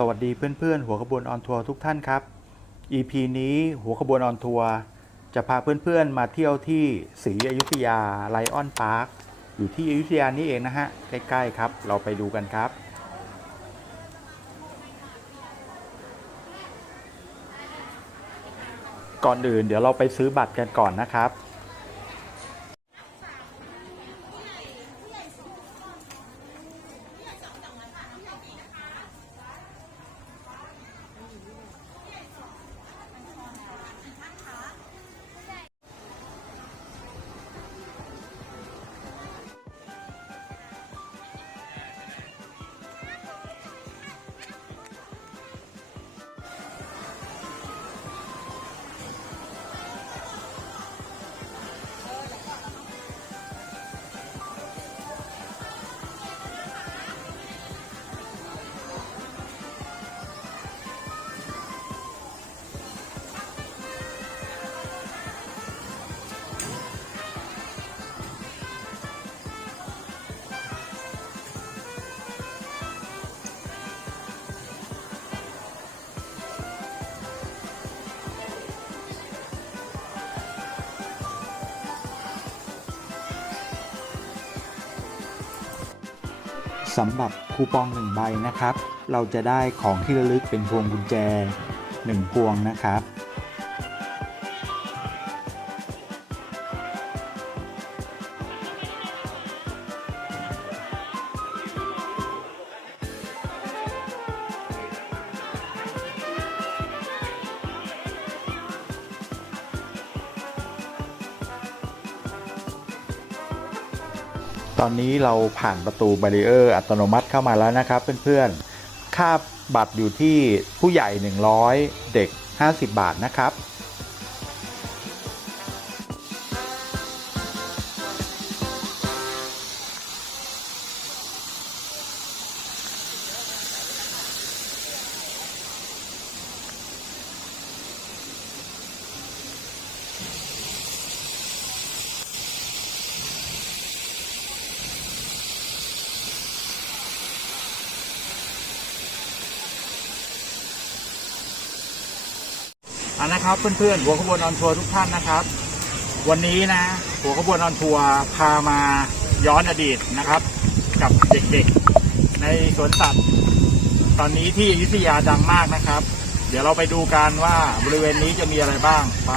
สวัสดีเพื่อนๆ หัวขบวนออนทัวร์ทุกท่านครับ EP นี้หัวขบวนออนทัวร์จะพาเพื่อนๆ มาเที่ยวที่ศรีอยุธยาไลออนพาร์คอยู่ที่อยุธยานี่เองนะฮะ ใกล้ๆครับ เราไปดูกันครับ ก่อนอื่นเดี๋ยวเราไปซื้อบัตรกันก่อนนะครับ สำหรับคูปองหนึ่งใบนะครับ เราจะได้ของที่ระลึกเป็นพวงกุญแจ 1 พวงนะครับ อนนี้เราผ่านประตูบารีเออร์อัตโนมัติเข้ามาแล้วนะครับเพื่อนๆ ค่าบัตรอยู่ที่ผู้ใหญ่ 100 เด็ก 50 บาทนะครับ นนะครับเพื่อนๆหัวขบวนออนทัวร์ทุกท่านนะครับ วันนี้นะ หัวขบวนออนทัวร์พามาย้อนอดีตนะครับ กับเด็กๆ ในสวนสัตว์ตอนนี้ที่อยุธยาดังมากนะครับ เดี๋ยวเราไปดูกันว่าบริเวณนี้จะมีอะไรบ้างไป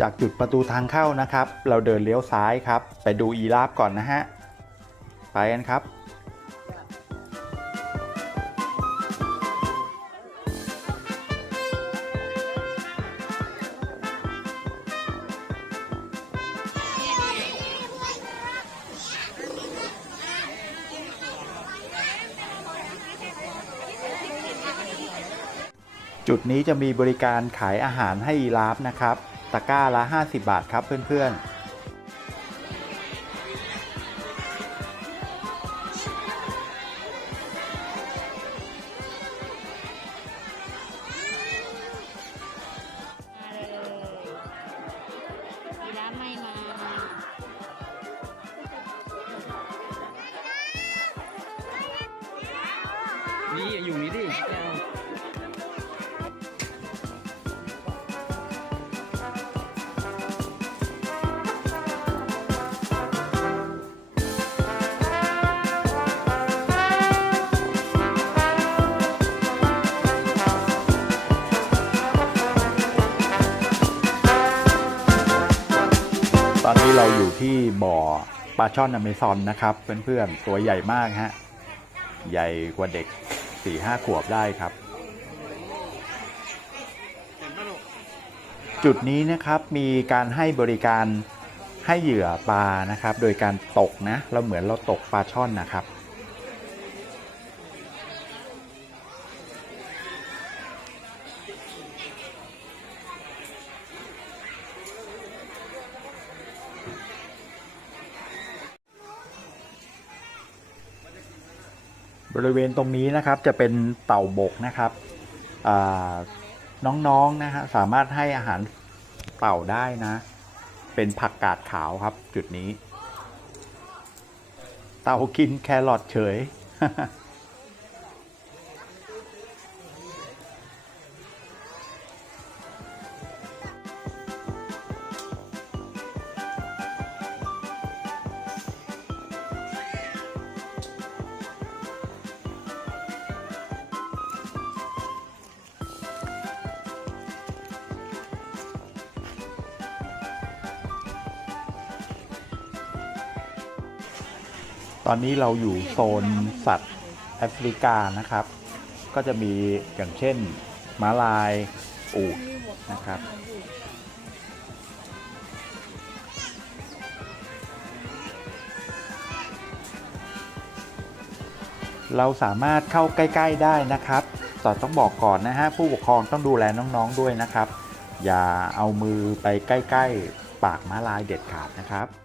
จากจุดประตูทางเข้านะครับ เราเดินเลี้ยวซ้ายครับ ไปดูอีราฟก่อนนะฮะ ไปกันครับจุดนี้จะมีบริการขายอาหารให้อีราฟนะครับ ตะกร้าละ 50 บาทครับเพื่อนๆมาเลยยีราฟไม่มานี่อยู่นี่ดิ เราอยู่ที่บ่อปลาช่อนอเมซอนนะครับเพื่อนๆตัวใหญ่มากฮะใหญ่กว่าเด็ก4-5ขวบได้ครับ จุดนี้นะครับมีการให้บริการให้เหยื่อปลานะครับ โดยการตกนะเราเหมือนเราตกปลาช่อนนะครับ ริเวณตรงนี้นะครับจะเป็นเต่าบกนะครับน้องๆนะฮะสามารถให้อาหารเต่าได้นะ เป็นผักกาดขาวครับจุดนี้ เต่ากินแครอทเฉย ตอนนี้เราอยู่โซนสัตว์แอฟริกานะครับ ก็จะมีอย่างเช่นม้าลายอูฐนะครับ เราสามารถเข้าใกล้ ๆได้นะครับแต่ต้องบอกก่อนนะฮะผู้ปกครองต้องดูแลน้องๆด้วยนะครับ อย่าเอามือไปใกล้ ๆ ปากม้าลายเด็ดขาดนะครับ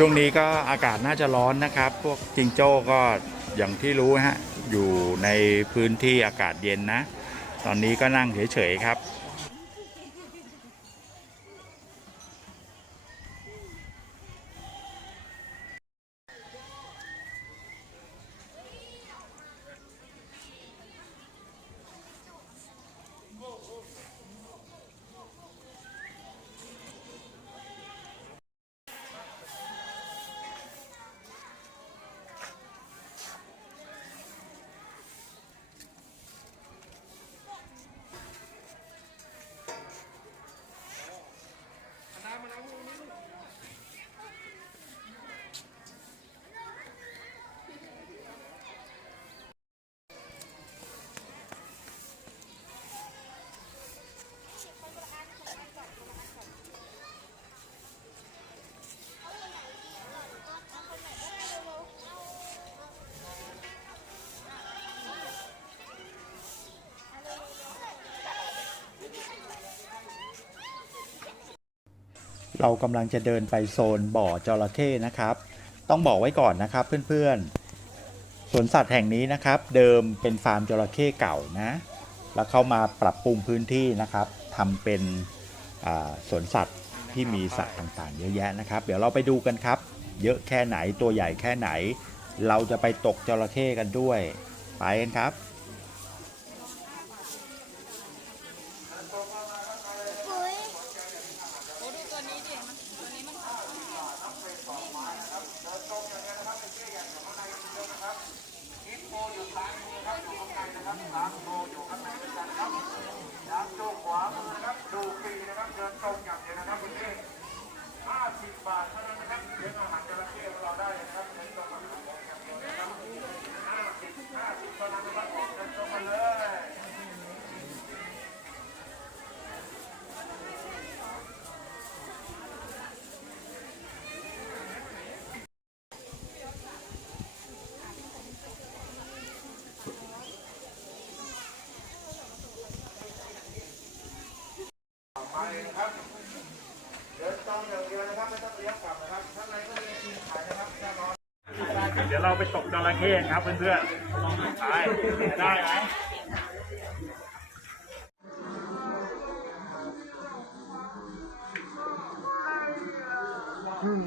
ช่วงนี้ก็อากาศน่าจะร้อนนะครับ พวกจิงโจ้ก็อย่างที่รู้ฮะอยู่ในพื้นที่อากาศเย็นนะ ตอนนี้ก็นั่งเฉยๆครับ เรากำลังจะเดินไปโซนบ่อจระเข้นะครับ ต้องบอกไว้ก่อนนะครับเพื่อนๆ สวนสัตว์แห่งนี้นะครับ เดิมเป็นฟาร์มจระเข้เก่านะ แล้วเข้ามาปรับปรุงพื้นที่นะครับทำเป็นสวนสัตว์ที่มีสัตว์ต่างๆ เยอะแยะนะครับ เดี๋ยวเราไปดูกันครับ เยอะแค่ไหนตัวใหญ่แค่ไหน เราจะไปตกจระเข้กันด้วย ไปกันครับ ไปตกจระเข้ครับเพื่อนๆลองดูายได้ไหมอืม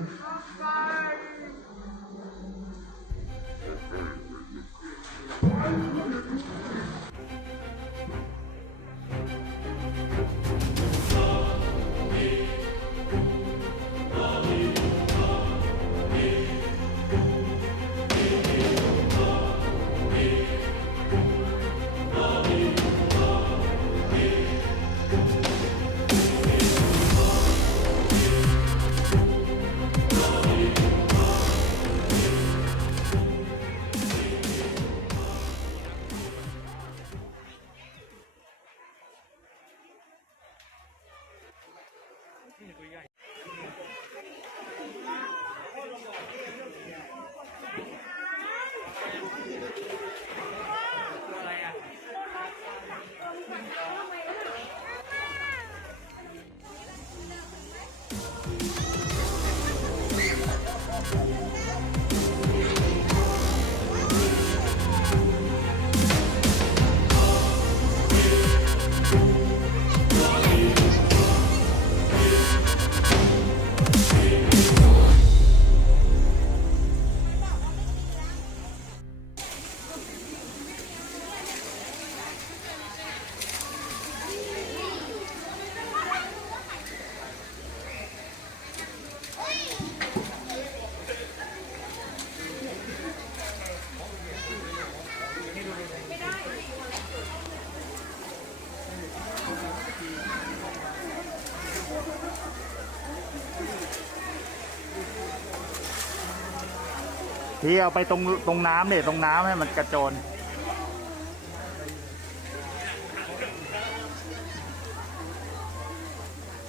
ที่เอาไปตรงตรงน้ำเนี่ยตรงน้ำให้มันกระโจน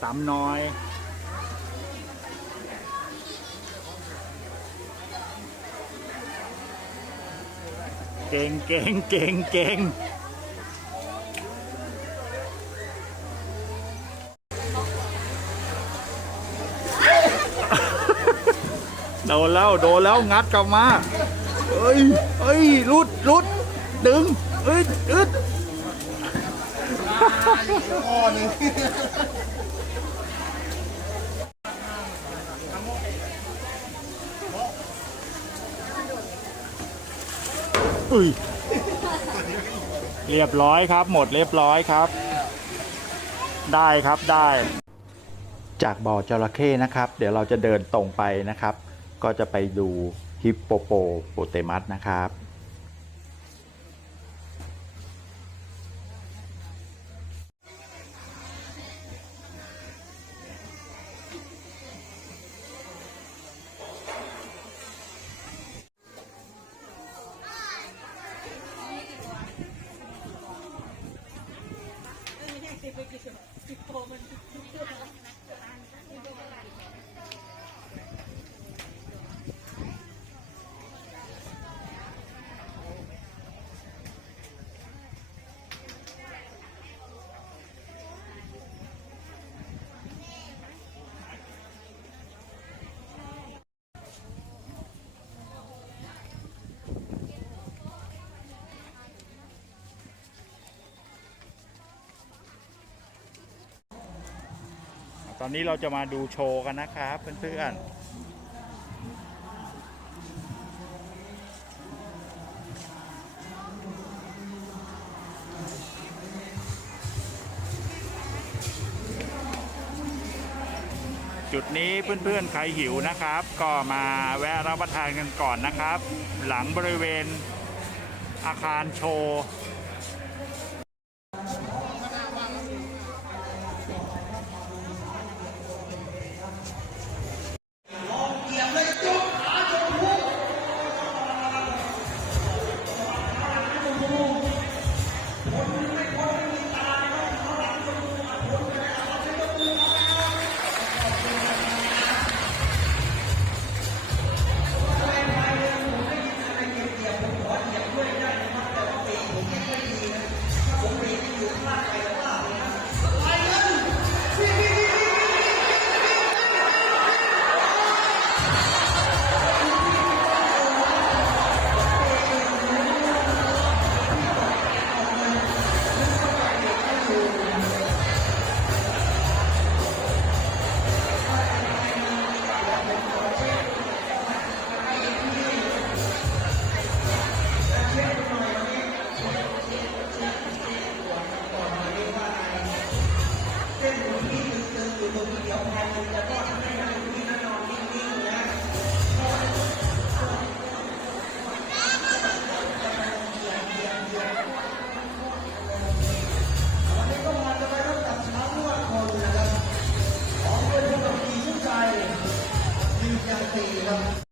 สามน้อยเก่งเก่งเก่งเก่ง โดนแล้วโดนแล้วงัดกลับมาเอ้ยเอ้ยรุดรุดดึงเอ้ยอึดอุ้ยเรียบร้อยครับ หมดเรียบร้อยครับ ได้ครับได้ จากบ่อจระเข้นะครับ เดี๋ยวเราจะเดินตรงไปนะครับ ก็จะไปดูฮิปโปโปโปเตมัสนะครับ ตอนนี้เราจะมาดูโชว์กันนะครับเพื่อนๆจุดนี้เพื่อนๆใครหิวนะครับ ก็มาแวะรับประทานกันก่อนนะครับ หลังบริเวณอาคารโชว์ ค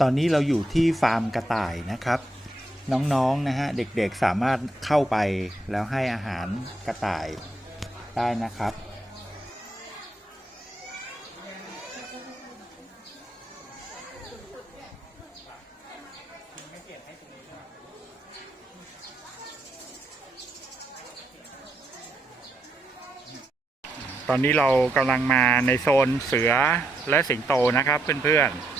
ตอนนี้เราอยู่ที่ฟาร์มกระต่ายนะครับ น้องๆนะฮะเด็กๆสามารถเข้าไปแล้วให้อาหารกระต่ายได้นะครับตอนนี้เรากำลังมาในโซนเสือและสิงโตนะครับเพื่อนๆ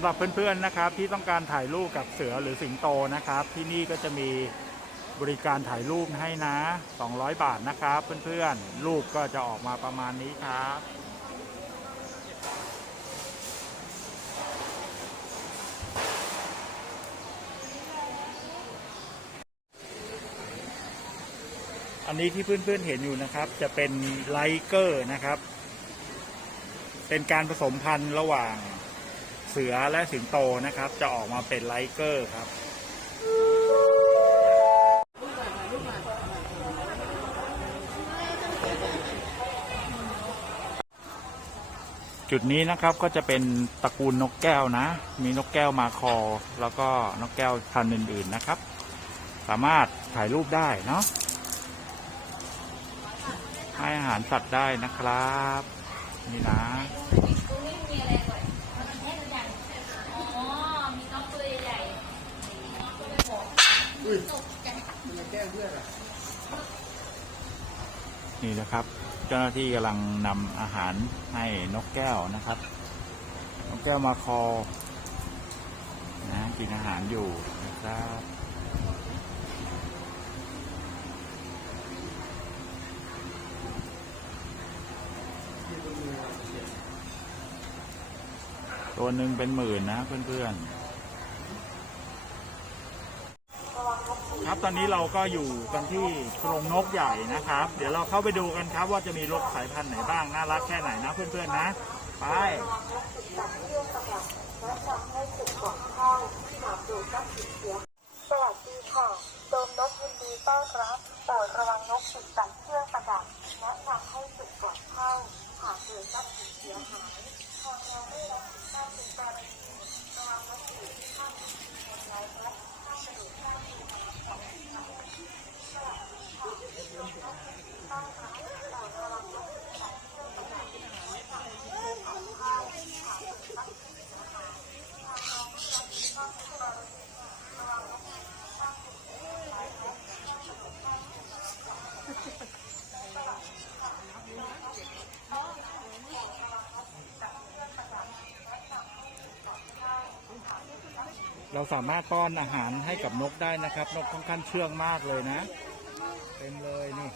ำหรับเพื่อนๆนะครับที่ต้องการถ่ายรูปกับเสือหรือสิงโตนะครับ ที่นี่ก็จะมีบริการถ่ายรูปให้นะ 200 บาทนะครับ เพื่อนๆ รูปก็จะออกมาประมาณนี้ครับอันนี้ที่เพื่อนๆเห็นอยู่นะครับ จะเป็นไลเกอร์นะครับ เป็นการผสมพันธุ์ระหว่าง เสือและสิงโตนะครับ จะออกมาเป็นไลเกอร์ครับจุดนี้นะครับก็จะเป็นตระกูลนกแก้วนะ มีนกแก้วมาคอ แล้วก็นกแก้วพันธุ์อื่นๆนะครับ สามารถถ่ายรูปได้เนาะให้อาหารสัตว์ได้นะครับ นี่นะ อ๋อ มีน้องตัวใหญ่ นี่นะครับ เจ้าหน้าที่กำลังนำอาหารให้นกแก้วนะครับ นกแก้วมาคอนะกินอาหารอยู่นะครับตัวหนึ่งเป็นหมื่นนะเพื่อนๆ ครับ ตอนนี้เราก็อยู่กันที่กรงนกใหญ่นะครับ เดี๋ยวเราเข้าไปดูกันครับ ว่าจะมีนกสายพันธุ์ไหนบ้างน่ารักแค่ไหนนะเพื่อนๆนะไปสวัสดีค่ะโดมนกยินดีต้อนรับโปรดระวังนกติดกับเครื่องประดับแนะนำให้จุดก่อนเข้าหากเกิดทรัพย์สินเสียหายทางเราได้รับผิดชอบเป็นกรณีระวังนกติดที่ข้างคนไร้นกข้างกระดูกข้างดีของสวัสดีค่ะโดมนกยินดีต้อนรับโปรดระวังนกติดกับเครื่องประดับแนะนำให้จุดก่อนเข้าหากเกิดทรัพย์สินเสียหายทางเราได้รับผิดชอบเป็นกรณีระวังนกติดที่ข้างคนไร้นกข้างกระดูกข้างดี เราสามารถป้อนอาหารให้กับนกได้นะครับ นกค่อนข้างเชื่องมากเลยนะ เต็มเลยนี่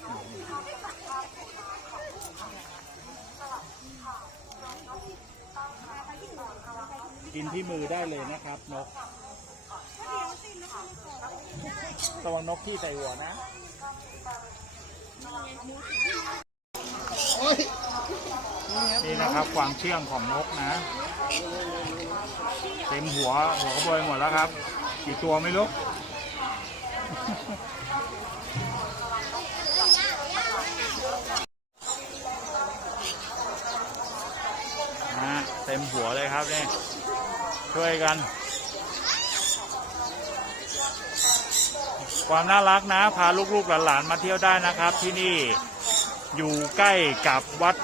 กินที่มือได้เลยนะครับ นกระวังนกที่ใส่หัวนะนี่นะครับความเชื่องของนกนะ เต็มหัวหัวกระโบยหมดแล้วครับ กี่ตัวไม่รู้นะเต็มหัวเลยครับนี่ช่วยกัน ความน่ารักนะ พาลูกๆหลานๆมาเที่ยวได้นะครับ ที่นี่อยู่ใกล้กับวัด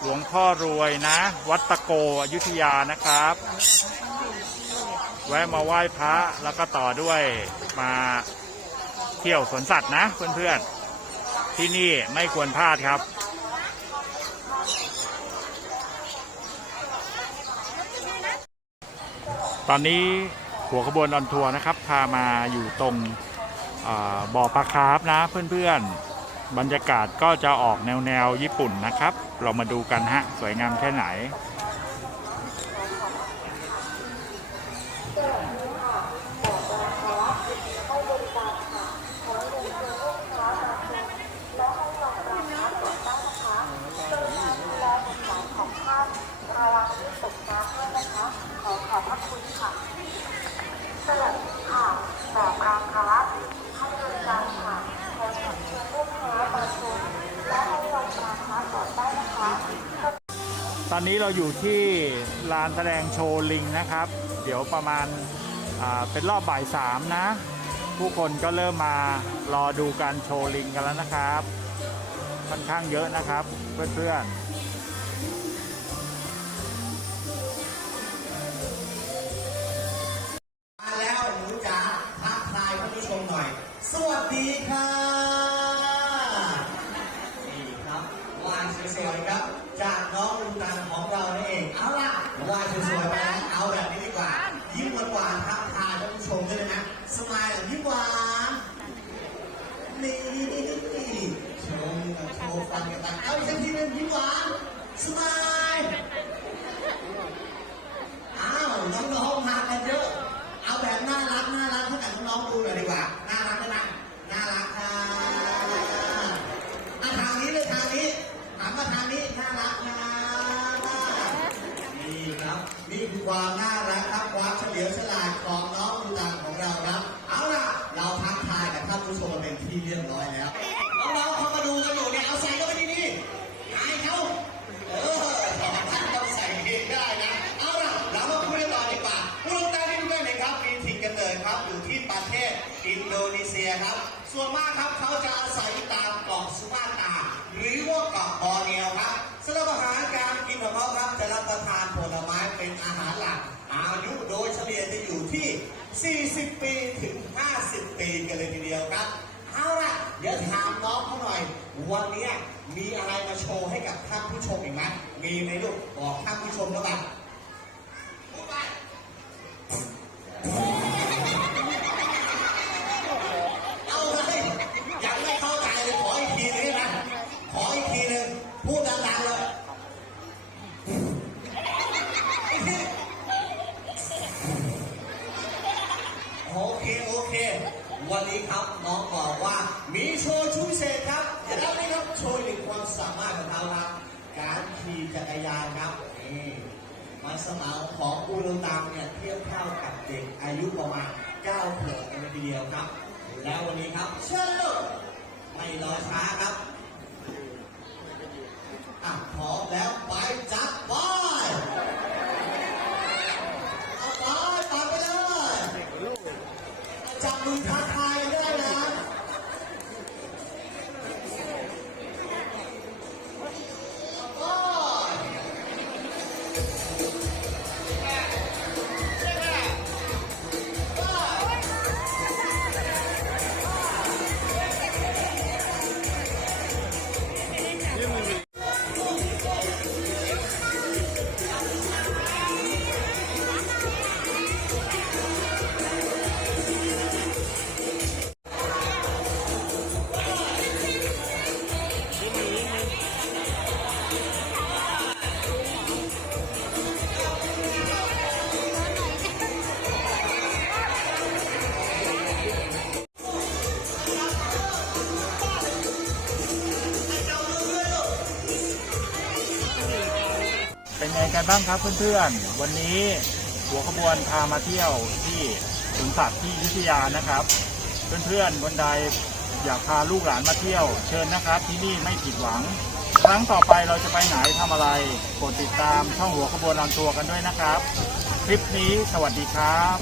หลวงพ่อรวยนะ วัดตะโกอยุธยานะครับ แวะมาไหว้พระแล้วก็ต่อด้วยมาเที่ยวสวนสัตว์นะเพื่อนๆ ที่นี่ไม่ควรพลาดครับตอนนี้หัวขบวนออนทัวร์นะครับ พามาอยู่ตรงบ่อปลาคาร์ฟนะเพื่อนๆ บรรยากาศก็จะออกแนวแนวญี่ปุ่นนะครับ เรามาดูกันฮะ สวยงามแค่ไหน นี้เราอยู่ที่ลานแสดงโชว์ลิงนะครับ เดี๋ยวประมาณเป็นรอบบ่ายสามนะ ผู้คนก็เริ่มมารอดูการโชว์ลิงกันแล้วนะครับ ค่อนข้างเยอะนะครับเพื่อนๆ เดี๋ยวถามน้องเขาหน่อย วันนี้มีอะไรมาโชว์ให้กับท่านผู้ชมอีกไหมมีไหมลูกบอกท่านผู้ชมแล้วบ้าง สมาของอุรุตังเนี่ยเทียบเท่ากับเด็กอายุประมาณ9ขวบกันเลยทีเดียวครับ แล้ววันนี้ครับเชิญเลยไม่รอช้าครับ บ้างครับเพื่อนๆ วันนี้หัวขบวนพามาเที่ยวที่สวนสัตว์ที่ยุธยานะครับ เพื่อนๆคนใดอยากพาลูกหลานมาเที่ยว เชิญนะครับที่นี่ไม่ผิดหวัง ครั้งต่อไปเราจะไปไหนทำอะไรกดติดตามช่องหัวขบวนลำตัวกันด้วยนะครับ คลิปนี้สวัสดีครับ